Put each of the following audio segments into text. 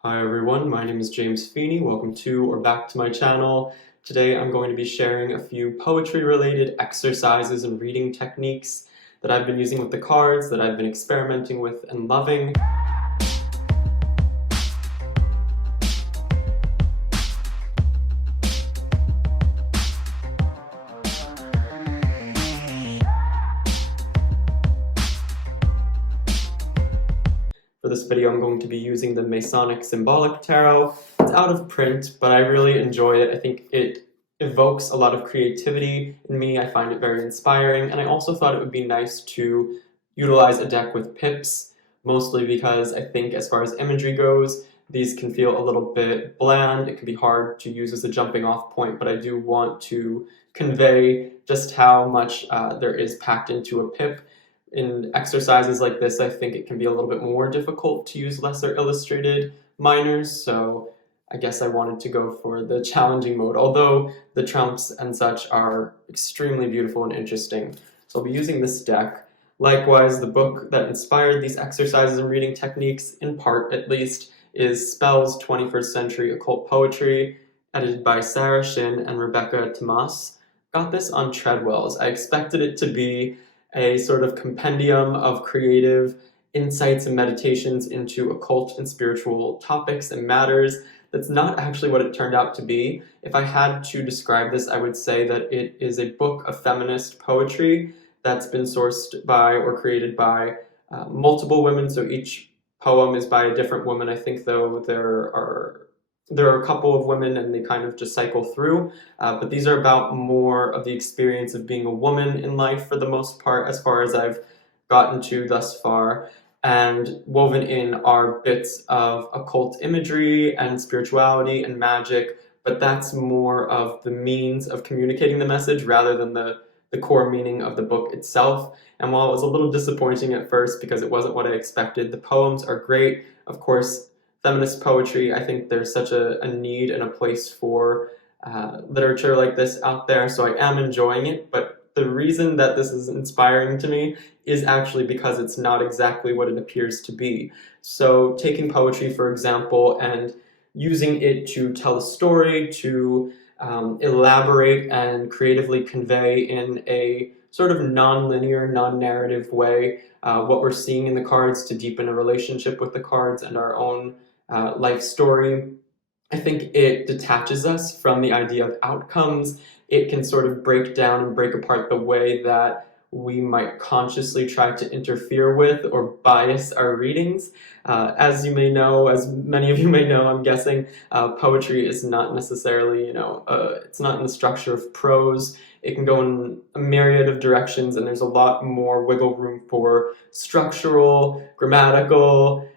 Hi everyone, my name is James Feeney. Welcome to or back to my channel. Today I'm going to be sharing a few poetry-related exercises and reading techniques that I've been using with the cards, that I've been experimenting with and loving. For this video, I'm going to be using the Masonic Symbolic Tarot. It's out of print, but I really enjoy it. I think it evokes a lot of creativity in me. I find it very inspiring, and I also thought it would be nice to utilize a deck with pips, mostly because I think as far as imagery goes, these can feel a little bit bland. It can be hard to use as a jumping off point, but I do want to convey just how much there is packed into a pip. In exercises like this, I think it can be a little bit more difficult to use lesser illustrated minors, so I guess I wanted to go for the challenging mode, although the trumps and such are extremely beautiful and interesting. So I'll be using this deck. Likewise, the book that inspired these exercises and reading techniques, in part at least, is Spell's 21st Century Occult Poetry, edited by Sarah Shin and Rebecca Tomas. Got this on Treadwell's. I expected it to be a sort of compendium of creative insights and meditations into occult and spiritual topics and matters. That's not actually what it turned out to be. If I had to describe this, I would say that it is a book of feminist poetry that's been sourced by or created by multiple women, so each poem is by a different woman. I think, though, there are a couple of women and they kind of just cycle through, but these are about more of the experience of being a woman in life for the most part, as far as I've gotten to thus far. And woven in are bits of occult imagery and spirituality and magic, but that's more of the means of communicating the message rather than the core meaning of the book itself. And while it was a little disappointing at first because it wasn't what I expected, the poems are great. Of course, feminist poetry, I think there's such a need and a place for literature like this out there, so I am enjoying it, but the reason that this is inspiring to me is actually because it's not exactly what it appears to be. So taking poetry, for example, and using it to tell a story, to elaborate and creatively convey in a sort of non-linear, non-narrative way what we're seeing in the cards, to deepen a relationship with the cards and our own life story. I think it detaches us from the idea of outcomes. It can sort of break down and break apart the way that we might consciously try to interfere with or bias our readings. As you may know, as many of you may know, I'm guessing, poetry is not necessarily, it's not in the structure of prose. It can go in a myriad of directions, and there's a lot more wiggle room for structural, grammatical,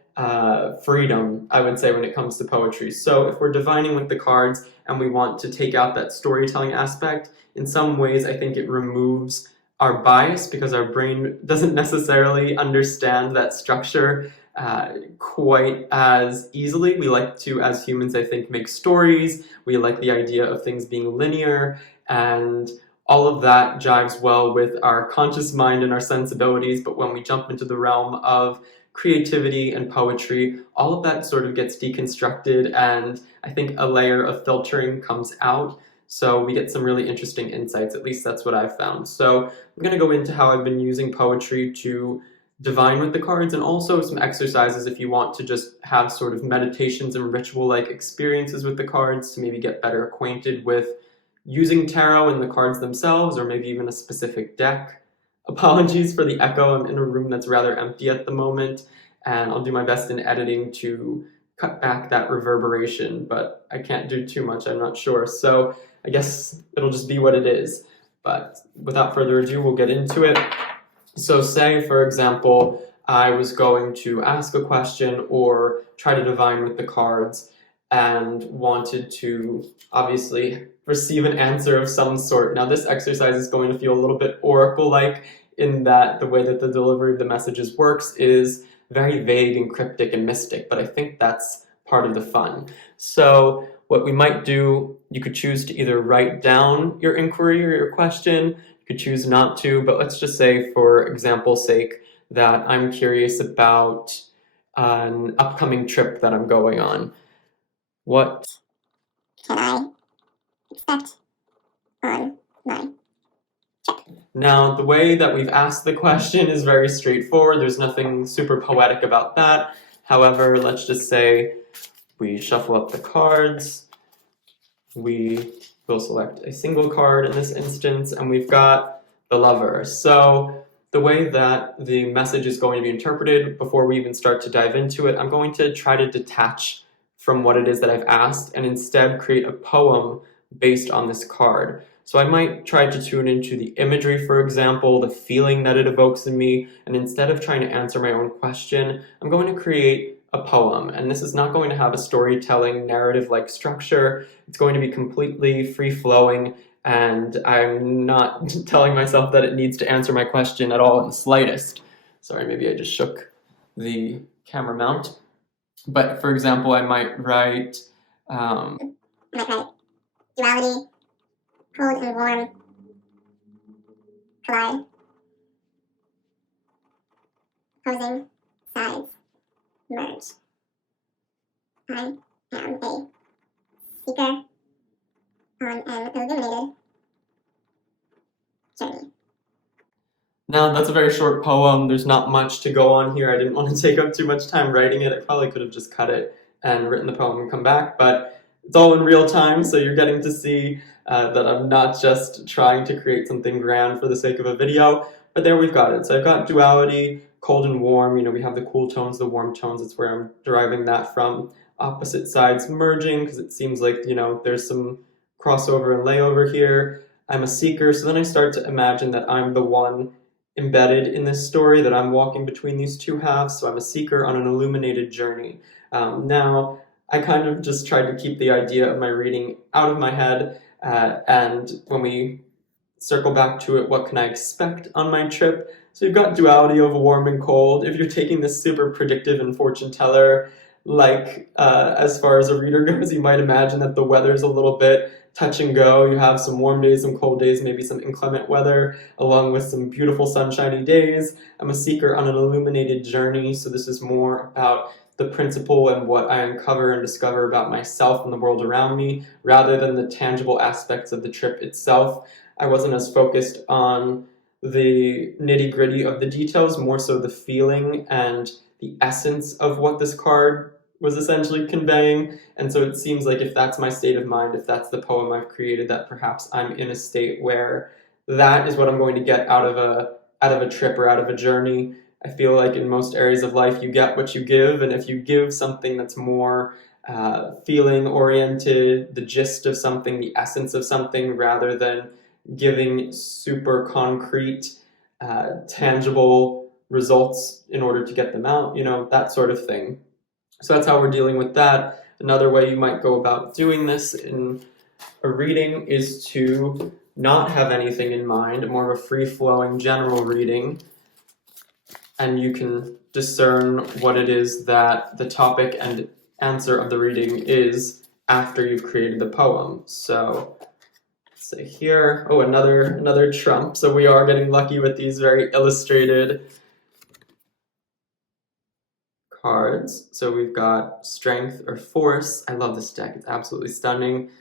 freedom, I would say, when it comes to poetry. So if we're divining with the cards and we want to take out that storytelling aspect, in some ways I think it removes our bias because our brain doesn't necessarily understand that structure quite as easily. We like to, as humans, I think, make stories. We like the idea of things being linear, and all of that jives well with our conscious mind and our sensibilities, but when we jump into the realm of creativity and poetry, all of that sort of gets deconstructed, and I think a layer of filtering comes out, so we get some really interesting insights. At least that's what I've found. So I'm going to go into how I've been using poetry to divine with the cards, and also some exercises if you want to just have sort of meditations and ritual-like experiences with the cards to maybe get better acquainted with using tarot and the cards themselves, or maybe even a specific deck. Apologies for the echo. I'm in a room that's rather empty at the moment, and I'll do my best in editing to cut back that reverberation, but I can't do too much, I'm not sure. So I guess it'll just be what it is. But without further ado, we'll get into it. So say, for example, I was going to ask a question or try to divine with the cards and wanted to obviously receive an answer of some sort. Now this exercise is going to feel a little bit oracle-like in that the way that the delivery of the messages works is very vague and cryptic and mystic, but I think that's part of the fun. So what we might do, you could choose to either write down your inquiry or your question, you could choose not to, but let's just say, for example's sake, that I'm curious about an upcoming trip that I'm going on. What can I expect on my trip? Now, the way that we've asked the question is very straightforward. There's nothing super poetic about that. However, let's just say we shuffle up the cards. We will select a single card in this instance, and we've got the Lover. So the way that the message is going to be interpreted, before we even start to dive into it, I'm going to try to detach from what it is that I've asked and instead create a poem based on this card. So I might try to tune into the imagery, for example, the feeling that it evokes in me, and instead of trying to answer my own question, I'm going to create a poem. And this is not going to have a storytelling narrative-like structure. It's going to be completely free-flowing, and I'm not telling myself that it needs to answer my question at all in the slightest. Sorry, maybe I just shook the camera mount. But for example, I might write duality, cold and warm, collide, opposing sides, merge. I am a seeker on an illuminated journey. Now, that's a very short poem. There's not much to go on here. I didn't want to take up too much time writing it. I probably could have just cut it and written the poem and come back, but it's all in real time, so you're getting to see that I'm not just trying to create something grand for the sake of a video, but there we've got it. So I've got duality, cold and warm. You know, we have the cool tones, the warm tones. It's where I'm deriving that from. Opposite sides merging, because it seems like, you know, there's some crossover and layover here. I'm a seeker, so then I start to imagine that I'm the one embedded in this story, that I'm walking between these two halves, so I'm a seeker on an illuminated journey. Now, I kind of just tried to keep the idea of my reading out of my head, and when we circle back to it, what can I expect on my trip? So you've got duality of warm and cold. If you're taking this super predictive and fortune teller, like as far as a reader goes, you might imagine that the weather's a little bit touch and go. You have some warm days, some cold days, maybe some inclement weather, along with some beautiful sunshiny days. I'm a seeker on an illuminated journey, so this is more about the principle and what I uncover and discover about myself and the world around me, rather than the tangible aspects of the trip itself. I wasn't as focused on the nitty-gritty of the details, more so the feeling and the essence of what this card was essentially conveying. And so it seems like if that's my state of mind, if that's the poem I've created, that perhaps I'm in a state where that is what I'm going to get out of a trip or out of a journey. I feel like in most areas of life you get what you give, and if you give something that's more feeling oriented, the gist of something, the essence of something, rather than giving super concrete, tangible results in order to get them out, you know, that sort of thing. So that's how we're dealing with that. Another way you might go about doing this in a reading is to not have anything in mind, more of a free-flowing general reading, and you can discern what it is that the topic and answer of the reading is after you've created the poem. So say here, oh, another trump. So we are getting lucky with these very illustrated cards. So we've got strength or force. I love this deck. It's absolutely stunning.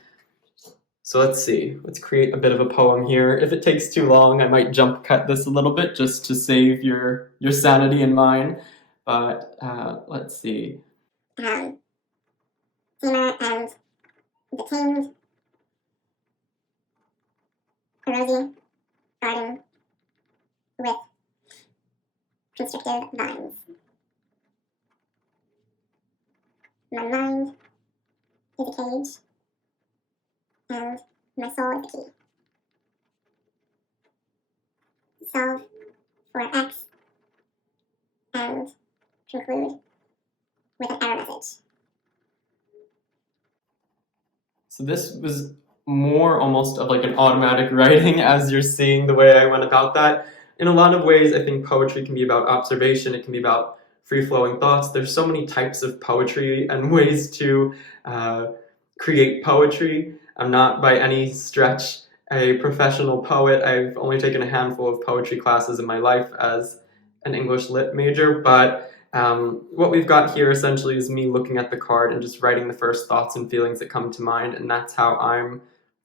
So let's see. Let's create a bit of a poem here. If it takes too long, I might jump cut this a little bit just to save your sanity and mine. But let's see. Tamer and the Tamed, a rosy garden with constrictive vines. My mind is a cage, and my soul is the key. Solve for X and conclude with an error message. So this was more almost of like an automatic writing as you're seeing the way I went about that. In a lot of ways, I think poetry can be about observation. It can be about free-flowing thoughts. There's so many types of poetry and ways to create poetry. I'm not by any stretch a professional poet. I've only taken a handful of poetry classes in my life as an English lit major, but What we've got here essentially is me looking at the card and just writing the first thoughts and feelings that come to mind, and that's how I'm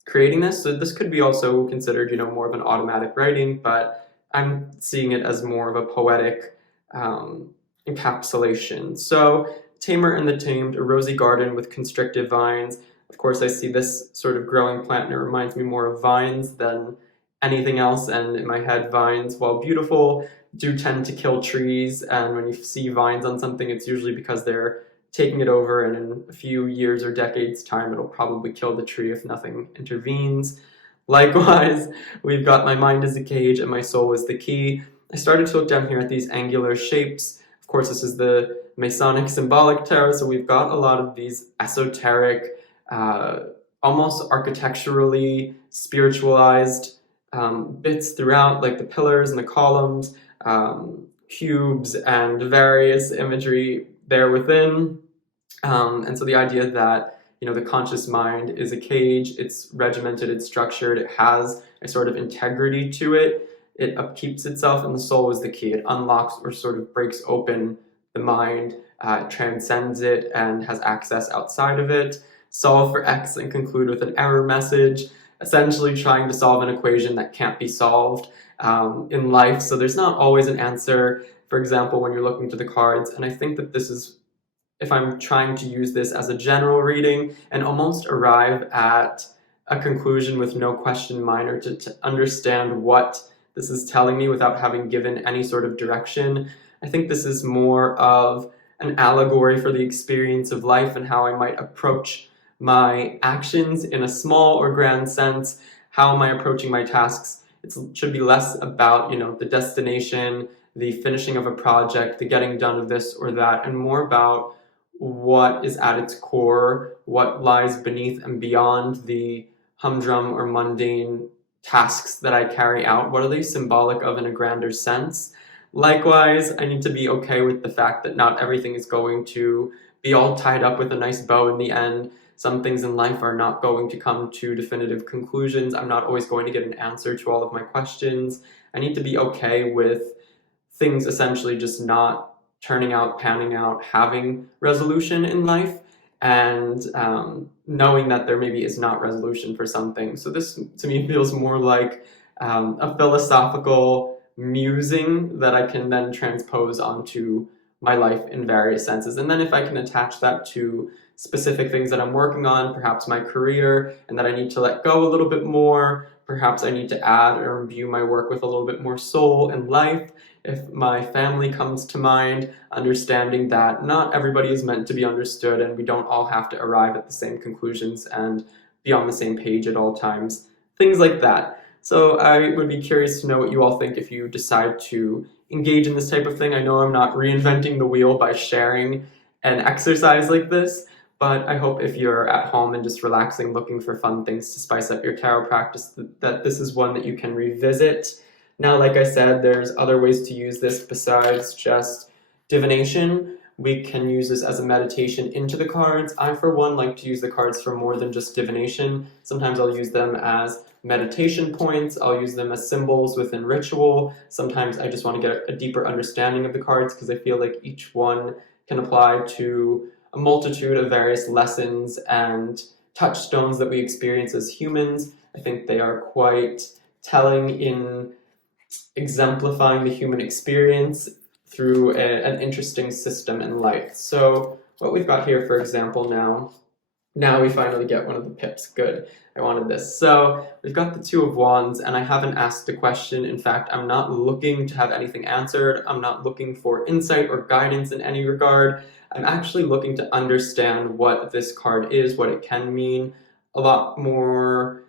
creating this. So this could be also considered, more of an automatic writing, but I'm seeing it as more of a poetic encapsulation. So, Tamer and the Tamed, a rosy garden with constrictive vines. Of course, I see this sort of growing plant, and it reminds me more of vines than anything else. And in my head, vines, while beautiful, do tend to kill trees. And when you see vines on something, it's usually because they're taking it over, and in a few years or decades' time, it'll probably kill the tree if nothing intervenes. Likewise, we've got my mind is the cage and my soul is the key. I started to look down here at these angular shapes. Of course, this is the Masonic symbolic tarot, so we've got a lot of these esoteric, almost architecturally spiritualized bits throughout, like the pillars and the columns, cubes, and various imagery there within. And so the idea that the conscious mind is a cage, it's regimented, it's structured, it has a sort of integrity to it, it upkeeps itself, and the soul is the key. It unlocks or sort of breaks open the mind, transcends it, and has access outside of it. Solve for X and conclude with an error message, essentially trying to solve an equation that can't be solved in life. So there's not always an answer, for example, when you're looking to the cards, and I think that this is, if I'm trying to use this as a general reading and almost arrive at a conclusion with no question in mind, or to understand what this is telling me without having given any sort of direction, I think this is more of an allegory for the experience of life and how I might approach my actions in a small or grand sense. How am I approaching my tasks? It should be less about, the destination, the finishing of a project, the getting done of this or that, and more about what is at its core, what lies beneath and beyond the humdrum or mundane tasks that I carry out. What are they symbolic of in a grander sense? Likewise, I need to be okay with the fact that not everything is going to be all tied up with a nice bow in the end. Some things in life are not going to come to definitive conclusions. I'm not always going to get an answer to all of my questions. I need to be okay with things essentially just not turning out, panning out, having resolution in life, and knowing that there maybe is not resolution for something. So this, to me, feels more like a philosophical musing that I can then transpose onto my life in various senses. And then if I can attach that to specific things that I'm working on, perhaps my career, and that I need to let go a little bit more, perhaps I need to add or imbue my work with a little bit more soul and life. If my family comes to mind, understanding that not everybody is meant to be understood, and we don't all have to arrive at the same conclusions and be on the same page at all times. Things like that. So I would be curious to know what you all think if you decide to engage in this type of thing. I know I'm not reinventing the wheel by sharing an exercise like this, but I hope if you're at home and just relaxing, looking for fun things to spice up your tarot practice, that this is one that you can revisit. Now, like I said, there's other ways to use this besides just divination. We can use this as a meditation into the cards. I, for one, like to use the cards for more than just divination. Sometimes I'll use them as meditation points. I'll use them as symbols within ritual. Sometimes I just want to get a deeper understanding of the cards because I feel like each one can apply to a multitude of various lessons and touchstones that we experience as humans. I think they are quite telling in exemplifying the human experience through an interesting system in life. So what we've got here, for example, now we finally get one of the pips. Good, I wanted this. So we've got the Two of Wands, and I haven't asked a question. In fact, I'm not looking to have anything answered. I'm not looking for insight or guidance in any regard. I'm actually looking to understand what this card is, what it can mean, a lot more,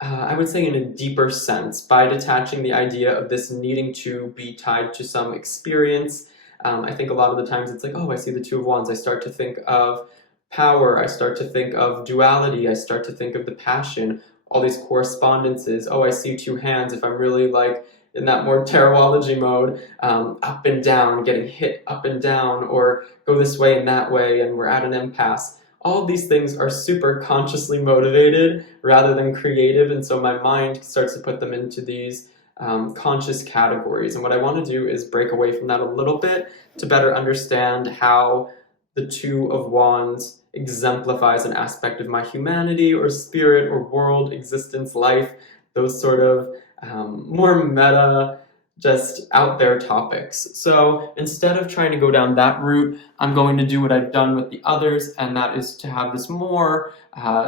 I would say in a deeper sense, by detaching the idea of this needing to be tied to some experience. I think a lot of the times it's like, oh, I see the Two of Wands. I start to think of power. I start to think of duality. I start to think of the passion, all these correspondences. Oh, I see two hands. If I'm really like in that more tarotology mode, up and down, getting hit up and down, or go this way and that way, and we're at an impasse. All of these things are super consciously motivated rather than creative, and so my mind starts to put them into these conscious categories. And what I want to do is break away from that a little bit to better understand how the Two of Wands exemplifies an aspect of my humanity or spirit or world, existence, life, those sort of more meta, just out there topics. So instead of trying to go down that route, I'm going to do what I've done with the others, and that is to have this more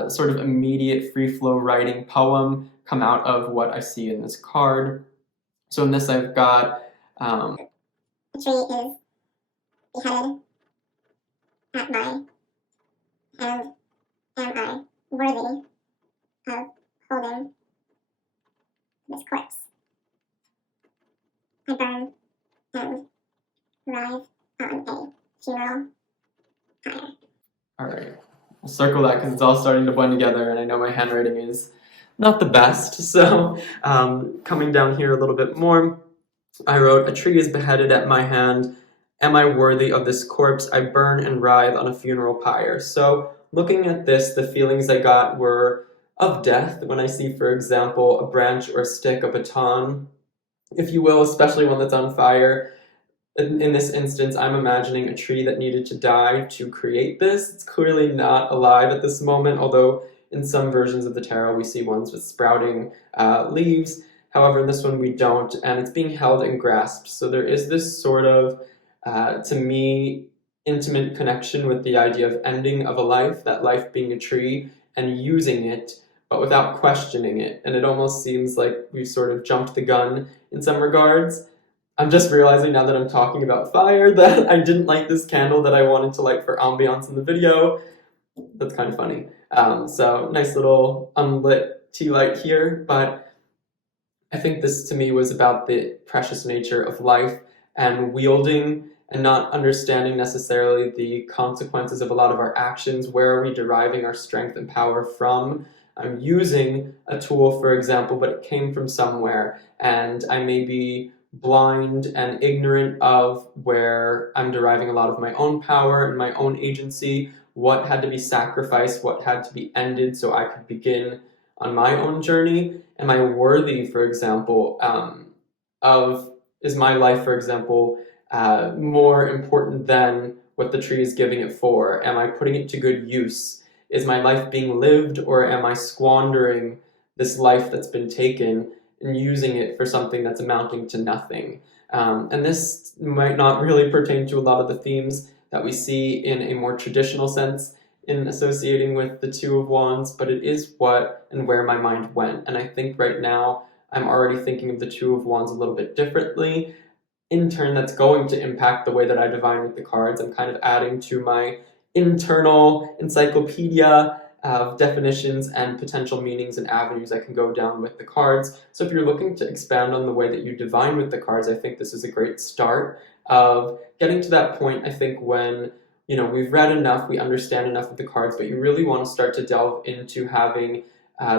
sort of immediate free flow writing poem come out of what I see in this card. So in this I've got The tree is beheaded at my hand. Am I worthy of holding this corpse? I burn and writhe on a funeral pyre. Alright, I'll circle that because it's all starting to blend together and I know my handwriting is not the best. So coming down here a little bit more, I wrote, a tree is beheaded at my hand. Am I worthy of this corpse? I burn and writhe on a funeral pyre. So looking at this, the feelings I got were of death when I see, for example, a branch or a stick, a baton, if you will, especially one that's on fire. In this instance, I'm imagining a tree that needed to die to create this. It's clearly not alive at this moment, although in some versions of the tarot we see ones with sprouting leaves. However, in this one we don't, and it's being held and grasped. So there is this sort of, to me, intimate connection with the idea of ending of a life, that life being a tree, and using it, but without questioning it. And it almost seems like we've sort of jumped the gun in some regards. I'm just realizing now that I'm talking about fire that I didn't light this candle that I wanted to light for ambiance in the video. That's kind of funny. So nice little unlit tea light here, but I think this to me was about the precious nature of life and wielding and not understanding necessarily the consequences of a lot of our actions. Where are we deriving our strength and power from? I'm using a tool, for example, but it came from somewhere, and I may be blind and ignorant of where I'm deriving a lot of my own power and my own agency, what had to be sacrificed, what had to be ended so I could begin on my own journey. Am I worthy, for example, is my life, for example, more important than what the tree is giving it for? Am I putting it to good use? Is my life being lived, or am I squandering this life that's been taken and using it for something that's amounting to nothing? And this might not really pertain to a lot of the themes that we see in a more traditional sense in associating with the Two of Wands, but it is what and where my mind went. And I think right now I'm already thinking of the Two of Wands a little bit differently. In turn, that's going to impact the way that I divine with the cards. I'm kind of adding to my internal encyclopedia of definitions and potential meanings and avenues I can go down with the cards. So if you're looking to expand on the way that you divine with the cards, I think this is a great start of getting to that point, I think, when we've read enough, we understand enough of the cards, but you really want to start to delve into having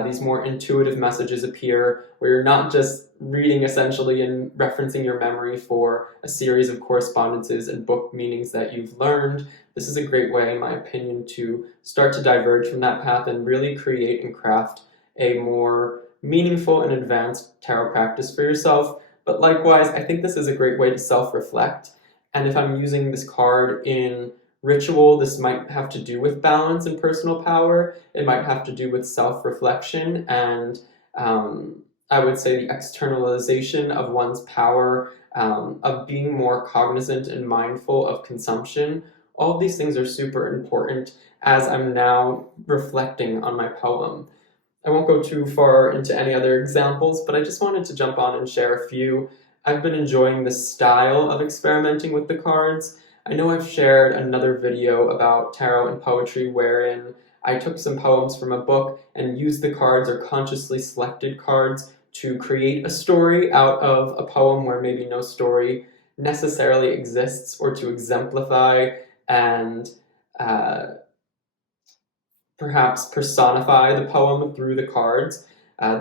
these more intuitive messages appear, where you're not just reading essentially and referencing your memory for a series of correspondences and book meanings that you've learned. This is a great way, in my opinion, to start to diverge from that path and really create and craft a more meaningful and advanced tarot practice for yourself. But likewise, I think this is a great way to self-reflect. And if I'm using this card in ritual, this might have to do with balance and personal power. It might have to do with self-reflection and I would say the externalization of one's power, of being more cognizant and mindful of consumption. All of these things are super important as I'm now reflecting on my poem. I won't go too far into any other examples, but I just wanted to jump on and share a few. I've been enjoying this style of experimenting with the cards. I know I've shared another video about tarot and poetry wherein I took some poems from a book and used the cards or consciously selected cards to create a story out of a poem where maybe no story necessarily exists, or to exemplify and perhaps personify the poem through the cards.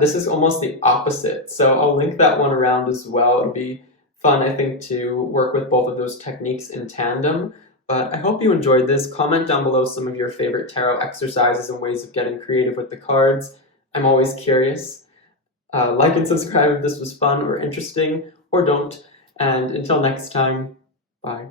This is almost the opposite, so I'll link that one around as well. It'll be fun, I think, to work with both of those techniques in tandem. But I hope you enjoyed this. Comment down below some of your favorite tarot exercises and ways of getting creative with the cards. I'm always curious. Like and subscribe if this was fun or interesting, or don't. And until next time, bye.